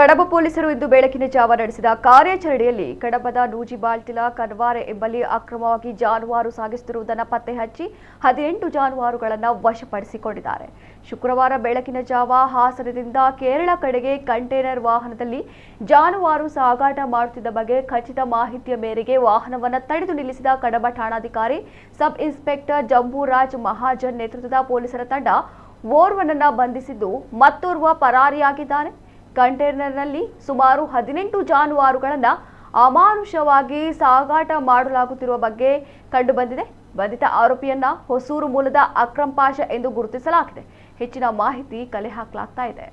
ಕಡಬ ಪೊಲೀಸರು ಇಂದು ಬೆಳಕಿನ ಜಾವ ನಡೆಸಿದ ಕಾರ್ಯಾಚರಣೆಯಲ್ಲಿ ಕಡಬದ ನೂಜಿಬಾಳ್ತಿಲ ಕನ್ವಾರೆ ಎಂಬಲ್ಲಿ ಅಕ್ರಮವಾಗಿ ಜಾನುವಾರು ಸಾಗಿಸುತ್ತಿರುವುದನ್ನು ಪತ್ತೆ ಹಚ್ಚಿ 18 ಜಾನುವಾರುಗಳನ್ನು ವಶಪಡಿಸಿಕೊಂಡಿದ್ದಾರೆ. ಶುಕ್ರವಾರ ಬೆಳಕಿನ ಜಾವ ಹಾಸನದಿಂದ ಕೇರಳ ಕಡೆಗೆ ಕಂಟೇನರ್ ವಾಹನದಲ್ಲಿ ಜಾನುವಾರು ಸಾಗಾಟ ಮಾಡುತ್ತಿದ್ದ ಬಗ್ಗೆ ಖಚಿತ ಮಾಹಿತಿಯ ಮೇರೆಗೆ ವಾಹನವನ್ನು ತಡೆದು ನಿಲ್ಲಿಸಿದ ಕಡಬ ಠಾಣಾಧಿಕಾರಿ ಸಬ್ ಇನ್ಸ್ಪೆಕ್ಟರ್ ಜಂಬೂರಾಜ್ ಮಹಾಜನ್ ನೇತೃತ್ವದ ಪೊಲೀಸರ ತಂಡ ಓರ್ವನನ್ನ ಬಂಧಿಸಿದ್ದು ಮತ್ತೋರ್ವ ಪರಾರಿಯಾಗಿದ್ದಾನೆ. ಕಂಟೇನರ್ನಲ್ಲಿ ಸುಮಾರು 18 ಜಾನುವಾರುಗಳನ್ನು ಅಮಾನುಷವಾಗಿ ಸಾಗಾಟ ಮಾಡಲಾಗುತ್ತಿರುವ ಬಗ್ಗೆ ಕಂಡುಬಂದಿದೆ. ಬಂಧಿತ ಆರೋಪಿಯನ್ನ ಹೊಸೂರು ಮೂಲದ ಅಕ್ರಮ್ ಪಾಷಾ ಎಂದು ಗುರುತಿಸಲಾಗಿದೆ. ಹೆಚ್ಚಿನ ಮಾಹಿತಿ ಕಲೆ ಹಾಕಲಾಗ್ತಾ ಇದೆ.